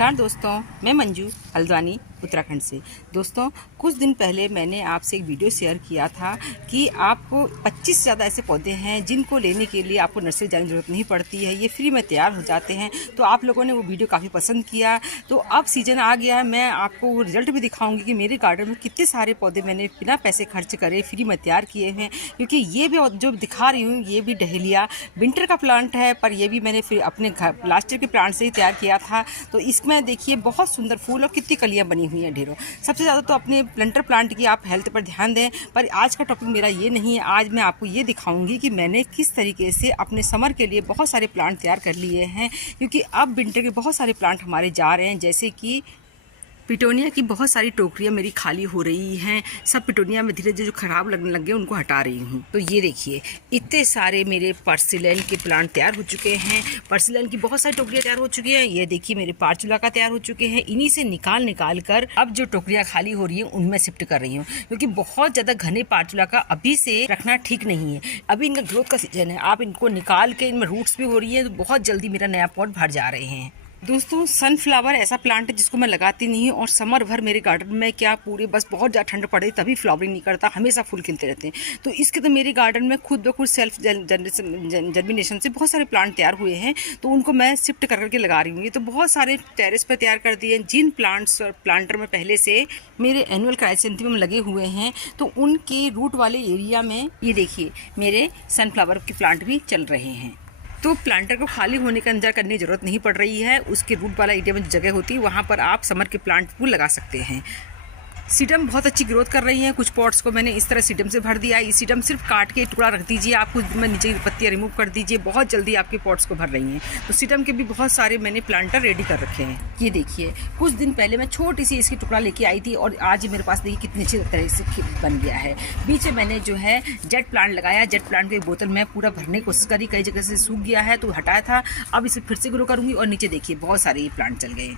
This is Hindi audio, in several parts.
नमस्कार दोस्तों, मैं मंजू हल्द्वानी उत्तराखंड से। दोस्तों, कुछ दिन पहले मैंने आपसे एक वीडियो शेयर किया था कि आपको 25 से ज़्यादा ऐसे पौधे हैं जिनको लेने के लिए आपको नर्सरी जाने की ज़रूरत नहीं पड़ती है, ये फ्री में तैयार हो जाते हैं। तो आप लोगों ने वो वीडियो काफ़ी पसंद किया। तो अब सीज़न आ गया है, मैं आपको वो रिज़ल्ट भी दिखाऊंगी कि मेरे गार्डन में कितने सारे पौधे मैंने बिना पैसे खर्च करे फ्री में तैयार किए हैं। क्योंकि ये भी जो दिखा रही हूँ ये भी डहेलिया विंटर का प्लांट है, पर ये भी मैंने फिर अपने घर लास्ट ईयर के प्लांट से ही तैयार किया था। तो इसमें देखिए बहुत सुंदर फूल और कितनी कलियां बनी हुई हैं ढेरों। सबसे ज़्यादा तो अपने प्लांटर प्लांट की आप हेल्थ पर ध्यान दें, पर आज का टॉपिक मेरा ये नहीं है। आज मैं आपको ये दिखाऊंगी कि मैंने किस तरीके से अपने समर के लिए बहुत सारे प्लांट तैयार कर लिए हैं, क्योंकि अब विंटर के बहुत सारे प्लांट हमारे जा रहे हैं। जैसे कि पिटोनिया की बहुत सारी टोकरियाँ मेरी खाली हो रही हैं। सब पिटोनिया में धीरे धीरे जो खराब लगने लगे उनको हटा रही हूँ। तो ये देखिए इतने सारे मेरे पर्सिलेन के प्लांट तैयार हो चुके हैं। पर्सिलेन की बहुत सारी टोकरियाँ तैयार हो चुकी हैं। ये देखिए मेरे पार्चुला का तैयार हो चुके हैं। इन्हीं से निकाल कर अब जो टोकरियाँ खाली हो रही हैं उनमें शिफ्ट कर रही हूँ, क्योंकि बहुत ज़्यादा घने पार्चुला का अभी से रखना ठीक नहीं है। अभी इनका ग्रोथ का सीजन है, आप इनको निकाल के इनमें रूट्स भी हो रही है, तो बहुत जल्दी मेरा नया पॉट भर जा रहे हैं। दोस्तों, सनफ्लावर ऐसा प्लांट है जिसको मैं लगाती नहीं हूँ, और समर भर मेरे गार्डन में क्या पूरे बस बहुत ज़्यादा ठंड पड़े तभी फ्लावरिंग नहीं करता, हमेशा फूल खिलते रहते हैं। तो इसके तो मेरे गार्डन में खुद ब खुद सेल्फ जर्मिनेशन से बहुत सारे प्लांट तैयार हुए हैं, तो उनको मैं शिफ्ट कर करके लगा रही हूँ। ये तो बहुत सारे टेरेस पर तैयार कर दिए। जिन प्लांट्स और प्लांटर में पहले से मेरे एनुअल क्राइसेंथेमम लगे हुए हैं, तो उनके रूट वाले एरिया में ये देखिए मेरे सनफ्लावर के प्लांट भी चल रहे हैं। तो प्लांटर को खाली होने का इंतजार करने की ज़रूरत नहीं पड़ रही है। उसके रूट वाला एरिया में जो जगह होती है वहाँ पर आप समर के प्लांट फूल लगा सकते हैं। सीडम बहुत अच्छी ग्रोथ कर रही हैं। कुछ पॉट्स को मैंने इस तरह सीडम से भर दिया। ये सीडम सिर्फ काट के टुकड़ा रख दीजिए, आप कुछ में नीचे की पत्तियाँ रिमूव कर दीजिए, बहुत जल्दी आपके पॉट्स को भर रही हैं। तो सीडम के भी बहुत सारे मैंने प्लांटर रेडी कर रखे हैं। ये देखिए कुछ दिन पहले मैं छोटी सी इसकी टुकड़ा लेके आई थी, और आज मेरे पास देखिए कितनी अच्छी तरह से बन गया है। बीच में मैंने जो है जेट प्लांट लगाया। जेट प्लांट की बोतल में पूरा भरने की कोशिश करी, कई जगह से सूख गया है तो हटाया था। अब इसे फिर से ग्रो करूँगी, और नीचे देखिए बहुत सारे ये प्लांट चल गए।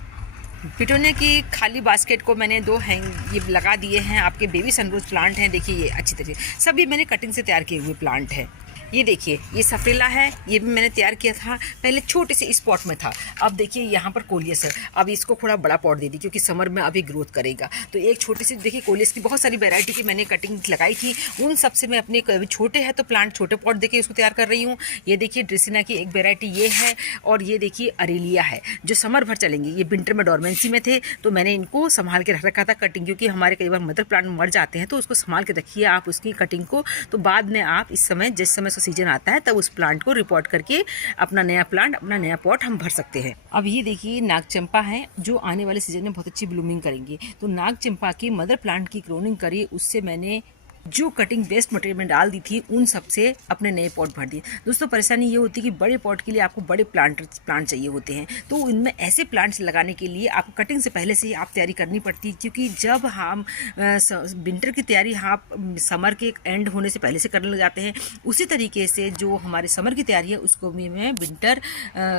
पिटोनिया की खाली बास्केट को मैंने दो ये लगा दिए हैं। आपके बेबी सनरोज प्लांट हैं, देखिए ये अच्छी तरह सभी मैंने कटिंग से तैयार किए हुए प्लांट है। ये देखिए ये सफरेला है, ये भी मैंने तैयार किया था, पहले छोटे से स्पॉट में था। अब देखिए यहाँ पर कोलियस है। अब इसको थोड़ा बड़ा पॉट दे दी क्योंकि समर में अभी ग्रोथ करेगा। तो एक छोटी सी देखिए कोलियस की बहुत सारी वैरायटी की मैंने कटिंग लगाई थी, उन सब से मैं अपने छोटे हैं तो प्लांट छोटे पॉट देके उसको तैयार कर रही हूँ। ये देखिए ड्रेसिना की एक वैरायटी ये है, और ये देखिए अरेलिया है जो समर भर चलेंगे। ये विंटर में डोरमेंसी में थे तो मैंने इनको संभाल के रख रखा था कटिंग, क्योंकि हमारे कई बार मदर प्लांट मर जाते हैं, तो उसको संभाल के रखिए आप उसकी कटिंग को। तो बाद में आप इस समय जिस समय सीजन आता है तब उस प्लांट को रिपोर्ट करके अपना नया प्लांट, अपना नया पॉट हम भर सकते हैं। अब ये देखिए नाग चंपा है जो आने वाले सीजन में बहुत अच्छी ब्लूमिंग करेंगे। तो नाग चंपा की मदर प्लांट की क्लोनिंग करी, उससे मैंने जो कटिंग वेस्ट मटेरियल में डाल दी थी उन सब से अपने नए पॉट भर दिए। दोस्तों, परेशानी ये होती है कि बड़े पॉट के लिए आपको बड़े प्लांट चाहिए होते हैं, तो इनमें ऐसे प्लांट्स लगाने के लिए आपको कटिंग से पहले से ही आप तैयारी करनी पड़ती है। क्योंकि जब हम विंटर की तैयारी हम समर के एंड होने से पहले से करने लग जाते हैं, उसी तरीके से जो हमारे समर की तैयारी है उसको भी मैं विंटर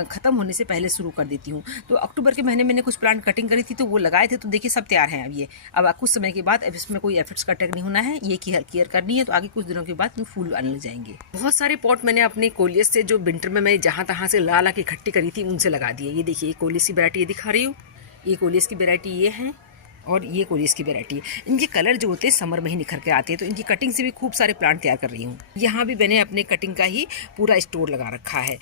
ख़त्म होने से पहले शुरू कर देती हूँ। तो अक्टूबर के महीने मैंने कुछ प्लांट कटिंग करी थी, तो वो लगाए थे, तो देखिए सब तैयार हैं। अब ये अब कुछ समय के बाद अब इसमें कोई एफर्ट्स का अटैक नहीं होना है, ये केयर करनी है, तो आगे कुछ दिनों के बाद फूल आने लग जाएंगे। बहुत सारे पॉट मैंने अपने कोलियस से जो विंटर में मैं जहाँ तहाँ से ला के इकट्ठी करी थी उनसे लगा दिए। ये देखिए ये कोलियस की वैरायटी ये दिखा रही हूँ, ये कोलियस की वैरायटी ये है, और ये कोलियस की वैरायटी है। इनके कलर जो होते हैं समर में ही निखर के आते हैं, तो इनकी कटिंग से भी खूब सारे प्लांट तैयार कर रही हूँ। यहाँ भी मैंने अपने कटिंग का ही पूरा स्टोर लगा रखा है।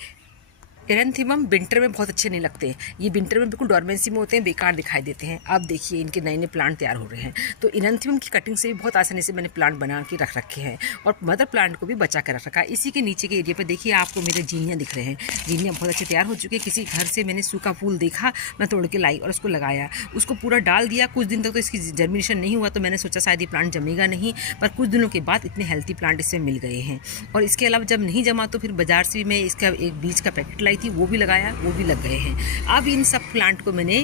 एरेंथिमम विंटर में बहुत अच्छे नहीं लगते हैं, ये विंटर में बिल्कुल डोरमेंसी में होते हैं, बेकार दिखाई देते हैं। अब देखिए इनके नए नए प्लांट तैयार हो रहे हैं। तो एरेंथिमम की कटिंग से भी बहुत आसानी से मैंने प्लांट बना के रख रखे हैं, और मदर प्लांट को भी बचा कर रख रखा है। इसी के नीचे के एरिया पर देखिए आपको मेरे जीनिया दिख रहे हैं। जीनिया बहुत अच्छे तैयार हो चुके हैं। किसी घर से मैंने सूखा फूल देखा, मैं तोड़ के लाई और उसको लगाया, उसको पूरा डाल दिया। कुछ दिन तक तो इसकी जर्मिनेशन नहीं हुआ, तो मैंने सोचा शायद ये प्लांट जमेगा नहीं, पर कुछ दिनों के बाद इतने हेल्थी प्लांट इससे मिल गए हैं। और इसके अलावा जब नहीं जमा तो फिर बाजार से भी मैं इसका एक बीज का पैकेट लाई थी, वो भी लगाया, वो भी लग गए हैं। अब इन सब प्लांट को मैंने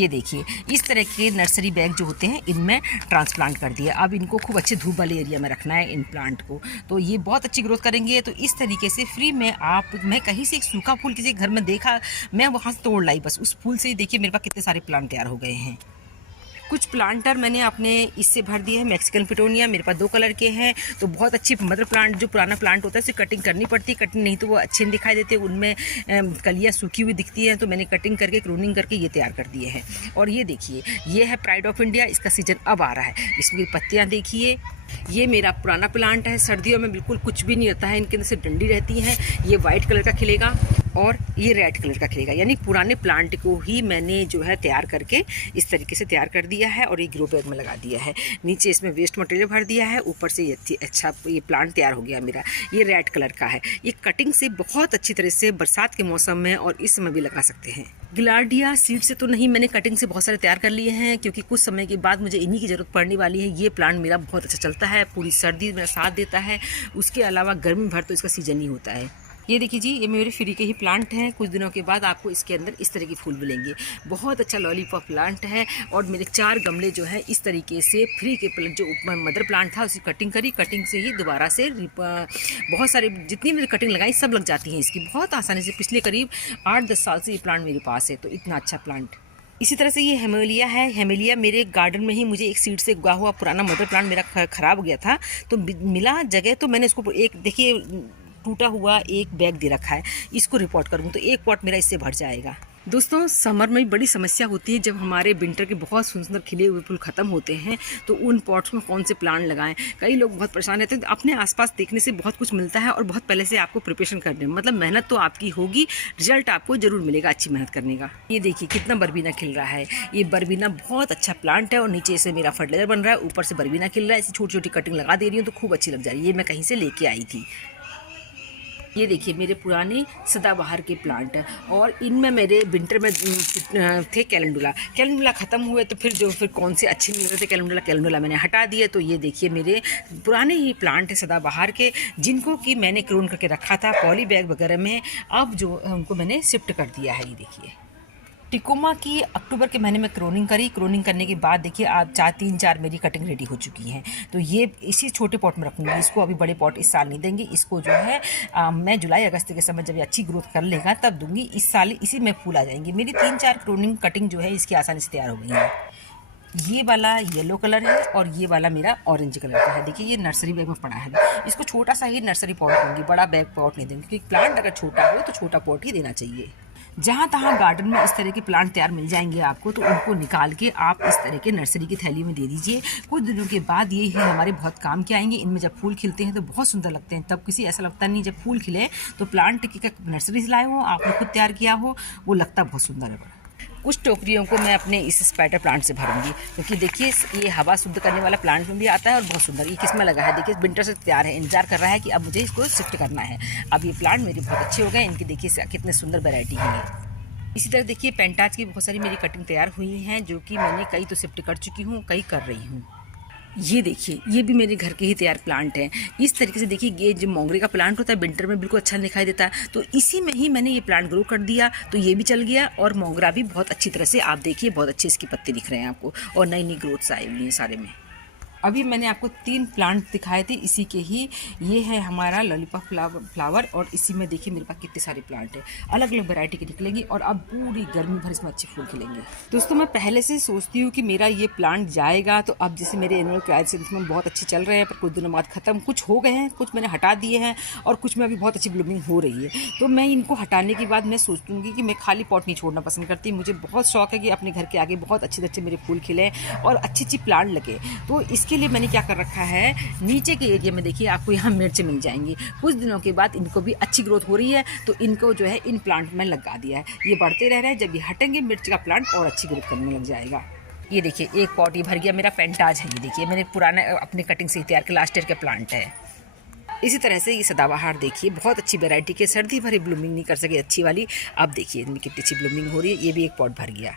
ये देखिए इस तरह के नर्सरी बैग जो होते हैं इनमें ट्रांसप्लांट कर दिया। अब इनको खूब अच्छे धूप वाले एरिया में रखना है इन प्लांट को, तो ये बहुत अच्छी ग्रोथ करेंगे। तो इस तरीके से फ्री में मैं कहीं से एक सूखा फूल किसी घर में देखा, मैं वहाँ से तोड़ लाई, बस उस फूल से ही देखिए मेरे पास कितने सारे प्लांट तैयार हो गए हैं। कुछ प्लांटर मैंने अपने इससे भर दिए हैं, मैक्सिकन पिटोनिया, मेरे पास 2 कलर के हैं। तो बहुत अच्छी मदर प्लांट, जो पुराना प्लांट होता है उसे कटिंग करनी पड़ती है, कटिंग नहीं तो वो अच्छे नहीं दिखाई देते, उनमें कलियाँ सूखी हुई दिखती हैं। तो मैंने कटिंग करके क्रोनिंग करके ये तैयार कर दिए हैं। और ये देखिए, ये है प्राइड ऑफ इंडिया, इसका सीजन अब आ रहा है। इसकी पत्तियाँ देखिए, ये मेरा पुराना प्लांट है, सर्दियों में बिल्कुल कुछ भी नहीं रहता है, इनके अंदर से डंडी रहती हैं। ये वाइट कलर का खिलेगा और ये रेड कलर का खिलेगा, यानी पुराने प्लांट को ही मैंने जो है तैयार करके इस तरीके से तैयार कर दिया है और ये ग्रो बैग में लगा दिया है। नीचे इसमें वेस्ट मटेरियल भर दिया है, ऊपर से ये अच्छा ये प्लांट तैयार हो गया मेरा। ये रेड कलर का है, ये कटिंग से बहुत अच्छी तरह से बरसात के मौसम में और इस समय भी लगा सकते हैं। गिलार्डिया सीड से तो नहीं, मैंने कटिंग से बहुत सारे तैयार कर लिए हैं, क्योंकि कुछ समय के बाद मुझे इन्हीं की ज़रूरत पड़ने वाली है। ये प्लांट मेरा बहुत अच्छा चलता है, पूरी सर्दी मेरा साथ देता है, उसके अलावा गर्मी भर तो इसका सीजन ही होता है। ये देखिए जी, ये मेरे फ्री के ही प्लांट हैं। कुछ दिनों के बाद आपको इसके अंदर इस तरह के फूल मिलेंगे। बहुत अच्छा लॉलीपॉप प्लांट है। और मेरे 4 गमले जो है इस तरीके से फ्री के प्लांट, जो मदर प्लांट था उसकी कटिंग करी, कटिंग से ही दोबारा से बहुत सारे जितनी मैंने कटिंग लगाई सब लग जाती हैं इसकी बहुत आसानी से। पिछले करीब 8-10 साल से ये प्लांट मेरे पास है, तो इतना अच्छा प्लांट। इसी तरह से ये हेमेलिया है। हेमेलिया मेरे गार्डन में ही मुझे एक सीड से उगा हुआ पुराना मदर प्लांट मेरा ख़राब हो गया था, तो मिला जगह, तो मैंने इसको एक देखिए टूटा हुआ एक बैग दे रखा है, इसको रिपोर्ट करूँ तो एक पॉट मेरा इससे भर जाएगा। दोस्तों, समर में बड़ी समस्या होती है, जब हमारे विंटर के बहुत सुंदर खिले हुए फूल ख़त्म होते हैं तो उन पॉट्स में कौन से प्लांट लगाएं। कई लोग बहुत परेशान रहते हैं। तो अपने आसपास देखने से बहुत कुछ मिलता है और बहुत पहले से आपको प्रिपरेशन करने, मतलब मेहनत तो आपकी होगी, रिजल्ट आपको ज़रूर मिलेगा अच्छी मेहनत करने का। ये देखिए कितना बरबीना खिल रहा है। ये बरबीना बहुत अच्छा प्लांट है और नीचे से मेरा फर्टिलाइजर बन रहा है, ऊपर से बरबीना खिल रहा है। ऐसी छोटी छोटी कटिंग लगा दे रही हूँ तो खूब अच्छी लग जा रही है। ये मैं कहीं से लेके आई थी। ये देखिए मेरे पुराने सदाबहार के प्लांट हैं और इनमें मेरे विंटर में थे कैलेंडुला ख़त्म हुए, तो फिर कौन से अच्छे नहीं लग रहे थे कैलेंडुला मैंने हटा दिए। तो ये देखिए मेरे पुराने ही प्लांट हैं सदाबहार के, जिनको कि मैंने क्रोन करके रखा था पॉली बैग वगैरह में, अब जो उनको मैंने शिफ्ट कर दिया है। ये देखिए टिकोमा की अक्टूबर के महीने में क्रोनिंग करी। क्रोनिंग करने के बाद देखिए आप 3-4 मेरी कटिंग रेडी हो चुकी हैं। तो ये इसी छोटे पॉट में रखूँगी, इसको अभी बड़े पॉट इस साल नहीं देंगे। इसको जो है मैं जुलाई अगस्त के समय जब ये अच्छी ग्रोथ कर लेगा तब दूंगी। इस साल इसी में फूल आ जाएंगे। मेरी 3-4 क्रोनिंग कटिंग जो है इसकी आसानी से तैयार हो गई है। ये वाला येलो कलर है और ये वाला मेरा ऑरेंज कलर का है। देखिए ये नर्सरी बैग में पड़ा है। इसको छोटा सा ही नर्सरी पॉट दूँगी, बड़ा बैग पॉट नहीं दूँगी, क्योंकि प्लांट अगर छोटा हो तो छोटा पॉट ही देना चाहिए। जहाँ तहाँ गार्डन में इस तरह के प्लांट तैयार मिल जाएंगे आपको, तो उनको निकाल के आप इस तरह के नर्सरी की थैली में दे दीजिए। कुछ दिनों के बाद ये है हमारे बहुत काम के आएंगे। इनमें जब फूल खिलते हैं तो बहुत सुंदर लगते हैं। तब किसी ऐसा लगता नहीं जब फूल खिले तो प्लांट की नर्सरी से लाए हो, आपने खुद तैयार किया हो, वो लगता बहुत सुंदर है। कुछ टोकरियों को मैं अपने इस स्पाइडर प्लांट से भरूंगी, क्योंकि देखिए ये हवा शुद्ध करने वाला प्लांट में भी आता है और बहुत सुंदर। ये किसमें लगा है, देखिए विंटर से तैयार है, इंतजार कर रहा है कि अब मुझे इसको शिफ्ट करना है। अब ये प्लांट मेरे बहुत अच्छे हो गए। इनकी देखिए कितने सुंदर वैरायटी है। इसी तरह देखिए पेंटाज की बहुत सारी मेरी कटिंग तैयार हुई हैं, जो कि मैंने कई तो शिफ्ट कर चुकी हूँ, कई कर रही हूँ। ये देखिए ये भी मेरे घर के ही तैयार प्लांट हैं। इस तरीके से देखिए ये जो मोंगरे का प्लांट होता है विंटर में बिल्कुल अच्छा दिखाई देता है, तो इसी में ही मैंने ये प्लांट ग्रो कर दिया, तो ये भी चल गया और मोंगरा भी बहुत अच्छी तरह से, आप देखिए बहुत अच्छे इसके पत्ते दिख रहे हैं आपको और नई नई ग्रोथ्स आई हुई हैं सारे में। अभी मैंने आपको 3 प्लांट दिखाए थे इसी के ही। ये है हमारा लॉलीपॉप फ्लावर और इसी में देखिए मेरे पास कितने सारे प्लांट हैं, अलग अलग वैरायटी के निकलेंगे और अब पूरी गर्मी भर इसमें अच्छे फूल खिलेंगे। दोस्तों मैं पहले से सोचती हूँ कि मेरा ये प्लांट जाएगा, तो अब जैसे मेरे एनुअल क्राइसिस में बहुत अच्छे चल रहे हैं, पर कुछ दिनों बाद ख़त्म, कुछ हो गए हैं, कुछ मैंने हटा दिए हैं और कुछ में अभी बहुत अच्छी ब्लूमिंग हो रही है। तो मैं इनको हटाने के बाद मैं सोचूंगी कि मैं खाली पॉट नहीं छोड़ना पसंद करती। मुझे बहुत शौक है कि अपने घर के आगे बहुत अच्छे मेरे फूल खिले और अच्छी प्लांट लगे। तो इसके लिए मैंने क्या कर रखा है, नीचे के एरिया में देखिए आपको यहाँ मिर्च मिल जाएंगी। कुछ दिनों के बाद इनको भी अच्छी ग्रोथ हो रही है, तो इनको जो है इन प्लांट में लगा दिया है। ये बढ़ते रह रहे हैं, जब ये हटेंगे मिर्च का प्लांट और अच्छी ग्रोथ करने लग जाएगा। ये देखिए एक पॉट ये भर गया मेरा पेंटाज है। ये देखिए मैंने पुराना अपने कटिंग से तैयार के लास्ट ईयर का प्लांट है। इसी तरह से ये सदाबहार देखिए बहुत अच्छी वैरायटी के, सर्दी भरी ब्लूमिंग नहीं कर सके अच्छी वाली। अब देखिए इनमें कितनी अच्छी ब्लूमिंग हो रही है। ये भी एक पॉट भर गया।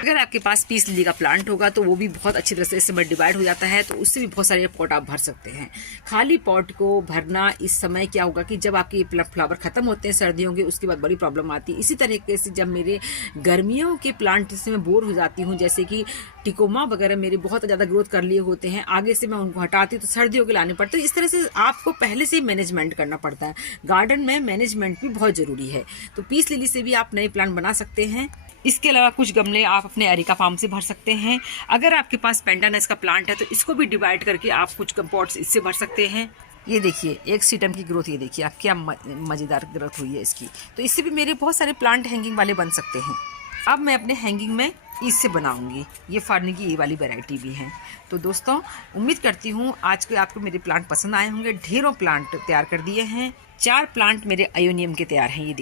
अगर आपके पास पीस लिली का प्लांट होगा तो वो भी बहुत अच्छी तरह से इस समय डिवाइड हो जाता है, तो उससे भी बहुत सारे पॉट आप भर सकते हैं। खाली पॉट को भरना इस समय क्या होगा कि जब आपके फ्लावर ख़त्म होते हैं सर्दियों के, उसके बाद बड़ी प्रॉब्लम आती है। इसी तरीके से जब मेरे गर्मियों के प्लांट से मैं बोर हो जाती हूँ, जैसे कि टिकोमा वगैरह मेरे बहुत ज़्यादा ग्रोथ कर लिए होते हैं, आगे से मैं उनको हटाती हूँ तो सर्दियों के लाने पड़ते हैं। इस तरह से आपको पहले से मैनेजमेंट करना पड़ता है। गार्डन में मैनेजमेंट भी बहुत ज़रूरी है। तो पीस लिली से भी आप नए प्लांट बना सकते हैं। इसके अलावा कुछ गमले आप अपने एरिका फार्म से भर सकते हैं। अगर आपके पास पेंटानस का प्लांट है तो इसको भी डिवाइड करके आप कुछ पॉट्स इससे भर सकते हैं। ये देखिए एक सीटम की ग्रोथ, ये देखिए आप क्या मज़ेदार ग्रोथ हुई है इसकी। तो इससे भी मेरे बहुत सारे प्लांट हैंगिंग वाले बन सकते हैं। अब मैं अपने हैंगिंग में इससे बनाऊंगी। ये फार्नी की ये वाली वैरायटी भी है। तो दोस्तों उम्मीद करती हूँ आज के आपको मेरे प्लांट पसंद आए होंगे। ढेरों प्लांट तैयार कर दिए हैं। 4 प्लांट मेरे आयोनियम के तैयार हैं। ये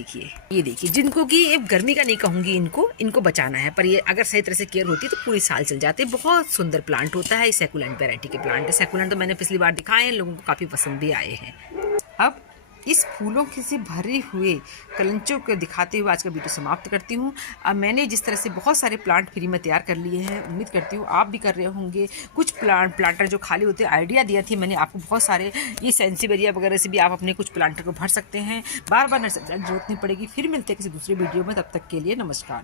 देखिए जिनको कि ये गर्मी का नहीं कहूँगी, इनको बचाना है, पर ये अगर सही तरह से केयर होती है तो पूरी साल चल जाते। बहुत सुंदर प्लांट होता है। सैकुलेंट वैरायटी के प्लांट है। सैकुलेंट तो मैंने पिछली बार दिखाए हैं, लोगों को काफ़ी पसंद भी आए हैं। अब इस फूलों से भरे हुए कलंचों को दिखाते हुए आज का वीडियो समाप्त करती हूँ। अब मैंने जिस तरह से बहुत सारे प्लांट फ्री में तैयार कर लिए हैं, उम्मीद करती हूँ आप भी कर रहे होंगे। कुछ प्लांटर जो खाली होते हैं, आइडिया दिया थी मैंने आपको बहुत सारे। ये सेंसिवेरिया वगैरह से भी आप अपने कुछ प्लांटर को भर सकते हैं। बार बार नर्सरी जाने की जरूरत नहीं पड़ेगी। फिर मिलते हैं किसी दूसरे वीडियो में, तब तक के लिए नमस्कार।